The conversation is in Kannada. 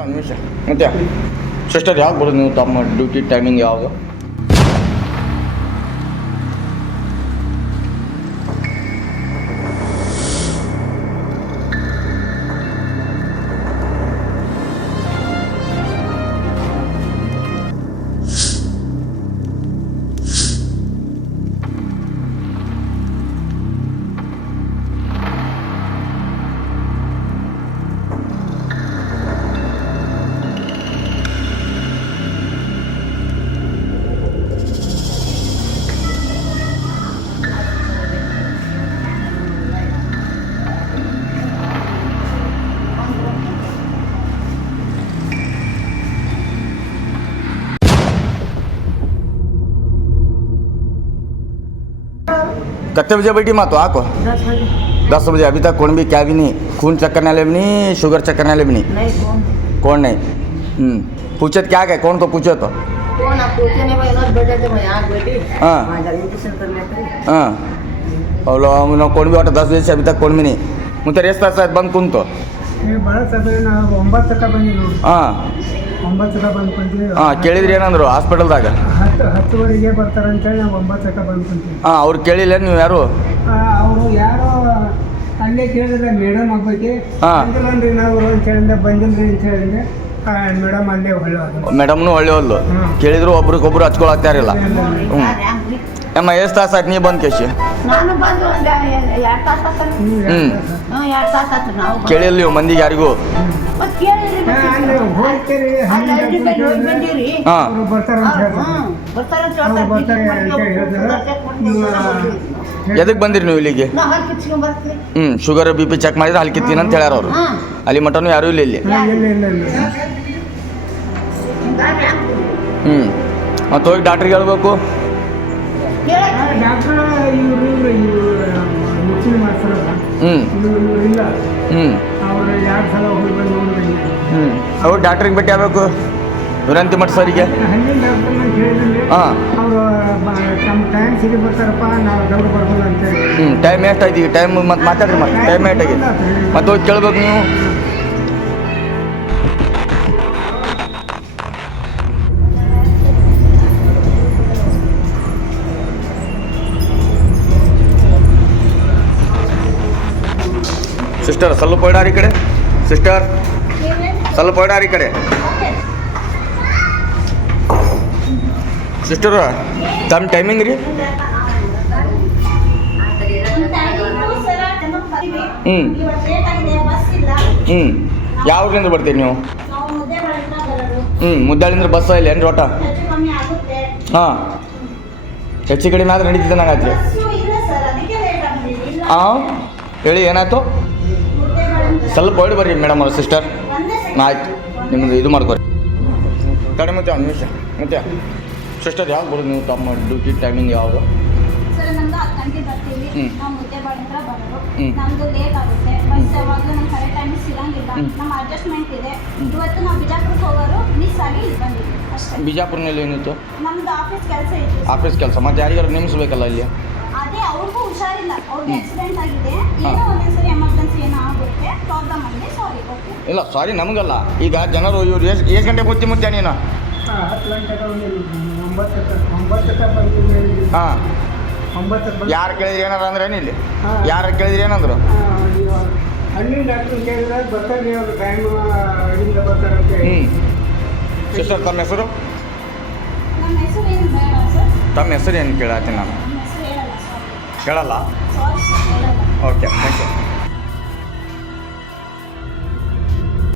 ಒಂದು ಮತ್ತೆ ಸಿಸ್ಟರ್ ಯಾವಾಗ ಬರೋದು ನೀವು ತಮ್ಮ ಡ್ಯೂಟಿ ಟೈಮಿಂಗ್ ಯಾವುದು कितने बजे बैठी माँ तो आको दस बजे दस बजे अभी तक कौन भी क्या भी नहीं खून चेक करने वाले भी नहीं शुगर चेक करने वाले भी नहीं नहीं कौन कौन नहीं हम्म पूछे तो क्या क्या कौन को पूछो तो कौन आप पूछे नहीं भाई इधर बैठे थे मैं यहाँ बैठी हाँ। वहाँ जाकर इंजेक्शन करने थे ಹಾಂ ಅವಳು ಅವನು ಕೊಂಡು ಒಟ್ಟು ದಸ್ ದಿವಸ ಅಭಿ ತಕ್ ಕೊಂಡ್ಮಿನಿ ಮುಂದೆ ಎಷ್ಟು ತಾಸು ಆಯ್ತು ಬಂದು ಕುಂತು ನೀವು ಭಾಳ ಸಭೆ ನಾವು ಒಂಬತ್ತು ತನಕ ಬಂದ್ವಿ ನೋಡಿ ಹಾಂ ಒಂಬತ್ತು ತನಕ ಬಂದು ಕುಂತೀವಿ ಹಾಂ ಕೇಳಿದ್ರಿ ಏನಂದ್ರು ಹಾಸ್ಪಿಟಲ್ದಾಗ ಹತ್ತು ಹತ್ತುವರೆಗೆ ಬರ್ತಾರೆ ಅಂತೇಳಿ ನಾವು ಒಂಬತ್ತು ತನಕ ಬಂದು ಕುಂತೀವಿ ಹಾಂ ಅವ್ರು ಕೇಳಿಲ್ಲ ನೀವು ಯಾರು? ಅವರು ಯಾರು ಅಲ್ಲೇ ಕೇಳಿದ್ರೆ ಮೇಡಮ್ ಹಬ್ಬಕ್ಕೆ ಹಾ. ಬಂದಿಲ್ಲನ್ರಿ ನಾವು ಅಂತ ಹೇಳಿದ್ರೆ ಬಂದಿಲ್ರಿ ಅಂತ ಹೇಳಿದ್ರೆ ಮೇಡಮ್ ಅಲ್ಲೇ ಹೊಳ್ಳಿ ಹೋದ್ರು ಮೇಡಮ್ನು ಒಳ್ಳೆ ಹೋದ್ಲು ಹ್ಮ್. ಕೇಳಿದ್ರು ಒಬ್ರಿಗೊಬ್ರು ಹಚ್ಕೊಳಕ್ತಾ ಇರಲ್ಲ ಹ್ಞೂ ಅಮ್ಮ ಎಷ್ಟು ತಾಸು ಆಯ್ತು? ನೀ ಬಂದು ಕೇಶಿ. ನಾನು ಬಂದು ಒಂದು ಎರಡು ತಾಸು ಆತನ ನೀವು ಹ್ಞೂ ಎರಡು ತಾಸು ನಾವು ಕೇಳಿಲ್ಲ ನೀವು ಮಂದಿಗೆ ಯಾರಿಗೂ. ಎದಕ್ಕೆ ಬಂದಿರಿ. ನೀವು ಇಲ್ಲಿಗೆ? ಹ್ಞೂ ಶುಗರ್ ಬಿ ಪಿ ಚೆಕ್ ಮಾಡಿದ್ರೆ ಅಲ್ಲಿ ಕಿತ್ತೀನಿ ಅಂತ ಹೇಳ್ಯಾರ ಅವರು. ಅಲ್ಲಿ ಮಟನು ಯಾರೂ ಇಲ್ಲ ಇಲ್ಲಿ. ಹ್ಞೂ ಮತ್ತು ಹೋಗಿ ಡಾಕ್ಟ್ರಿಗೆ ಹೇಳ್ಬೇಕು. ಹ್ಞೂ ಹ್ಞೂ ಅವ್ರು ಎರಡು ಸಲ ಹೋಗಿ ಬಂದು ನೋಡಿ ಹ್ಞೂ ಅವ್ರು ಡಾಕ್ಟ್ರಿಗೆ ಭೇಟಿ ಆಗಬೇಕು ವಿನಂತಿ ಮಠ ಸರಿಗೆ ಹಣ್ಣಿನ ಡಾಕ್ಟರ್ ಅಂತ ಹೇಳಿದ್ರೆ ಹಾಂ ಅವರು ತಮ್ಮ ಟೈಮ್ ಸಿಗಿ ಬರ್ತಾರಪ್ಪ ನಾವು ದೌಡ್ ಬರ್ಬೋದು ಅಂತ ಹೇಳಿ ಹ್ಞೂ ಟೈಮ್ ಎಷ್ಟಾಯ್ತು ಈಗ ಟೈಮ್ ಮತ್ತೆ ಮಾತಾಡ್ರಿ ಮತ್ತೆ ಟೈಮ್ ಎಷ್ಟಾಗಿದೆ ಮತ್ತೆ ಹೋಗಿ ಕೇಳ್ಬೇಕು ನೀವು ಸಿಸ್ಟರ್ ಸ್ವಲ್ಪ ಹೊರಡಾರಿ ಈ ಕಡೆ ಸಿಸ್ಟರ್ ಸ್ವಲ್ಪ ಹೊರಡಾರಿ ಈ ಕಡೆ. ಸಿಸ್ಟರ್ ತಮ್ಮ ಟೈಮಿಂಗ್ ರೀ? ಹ್ಞೂ ಹ್ಞೂ ಯಾವ್ದ್ರಿಂದ ಬರ್ತೀರಿ ನೀವು? ಹ್ಞೂ ಮುದ್ದಾಳಿಂದ್ರ ಬಸ್ ಇಲ್ಲ ಏನು ರೋಟ ಹಾಂ. ಹೆಚ್ಚು ಕಡಿಮೆ ಆದ್ರೆ ನಡೀತಿದ್ದೆ ನಂಗಾಯ್ತು ಹಾಂ ಹೇಳಿ, ಏನಾಯ್ತು? ಸ್ವಲ್ಪ ಹೊಡಿ ಬರ್ರಿ ಮೇಡಮ್ ಅವ್ರ ಸಿಸ್ಟರ್ ಆಯ್ತು. ನಿಮ್ಮದು ಇದು ಮಾಡ್ಕೊರಿ. ಕಡಿಮೆ ಮತ್ತೆ ಒಂದು ನಿಮಿಷ. ಮತ್ತೆ ಸಿಸ್ಟರ್ ಯಾವ್ದು ಬರೋದು ನೀವು ತಮ್ಮ ಡ್ಯೂಟಿ ಟೈಮಿಂಗ್ ಯಾವುದು? ಸರ್ ನಮ್ದು ಹತ್ತು ಗಂಟೆ ಬರ್ತೀವಿ. ನಾವು ಮುದ್ದೆ ಬಾಳಿಂತ್ರ ಬರೋದು. ಹ್ಮ್. ನಮ್ದು ಲೇಟ್ ಆಗುತ್ತೆ. ಬಸ್ ಯಾವಾಗಲೂ ನಮ್ಗೆ ಕರೆಕ್ಟ್ ಟೈಮ್ ಸಿಗಂಗಿಲ್ಲ. ನಮ್ಮ ಅಡ್ಜಸ್ಟ್ಮೆಂಟ್ ಇದೆ. ಇವತ್ತು ನಾವು ಬಿಜಾಪುರಕ್ಕೆ ಹೋಗೋರು ಮಿಸ್ ಆಗಿ ಇಲ್ಲಿ ಬಂದಿದ್ವಿ ಅಷ್ಟೇ. ಬಿಜಾಪುರ್ನಲ್ಲಿ ಏನಿತ್ತು? ನಮ್ದು ಆಫೀಸ್ ಕೆಲಸ ಇತ್ತು ಆಫೀಸ್ ಕೆಲಸ. ಮತ್ತೆ ಯಾರಿಗಾರು ನೇಮಿಸ್ಬೇಕಲ್ಲ ಇಲ್ಲಿ? ಅದೇ ಅವ್ರಿಗೂ ಹುಷಾರಿಲ್ಲ. ಅವ್ರಿಗೆ ಆಕ್ಸಿಡೆಂಟ್ ಆಗಿದೆ. ಹಾ. ಏನೋ ಒಂದೊಂದ್ಸರಿ ಎಮರ್ಜೆನ್ಸಿ ಏನೋ ಆಗುತ್ತೆ ಇಲ್ಲ ಸಾರಿ ನಮಗಲ್ಲ. ಈಗ ಜನರು ಇವ್ರು ಎಷ್ಟು ಎಷ್ಟು ಗಂಟೆ ಮುತ್ತಿ ಮುತ್ತೆ ನೀನು? ಗಂಟೆಗೆ ಹಾಂ. ಯಾರು ಕೇಳಿದ್ರಿ ಏನಾರ ಅಂದ್ರೆ ಇಲ್ಲಿ ಯಾರು ಕೇಳಿದ್ರಿ ಏನಂದ್ರು. ಹಣ್ಣಿನ ಡಾಕ್ಟರ್ ಕೇಳಿದ್ರೆ ಬರ್ತಾರೆ ಅವ್ರು ಟೈಮ್ ಇಂದ ಬರ್ತಾರೆ ಅಂತ ಹ್ಞೂ ಹೇಳಿ ಸಿಸ್ಟರ್ ತಮ್ಮ ಹೆಸರು? ನಮ್ಮ ಹೆಸರು ಏನು ಸರ್. ತಮ್ಮ ಹೆಸರು ಏನು ಕೇಳತ್ತೀನಿ ನಾನು? ಕೇಳಲ್ಲ? ಹೇಳಲ್ಲ. Okay thank you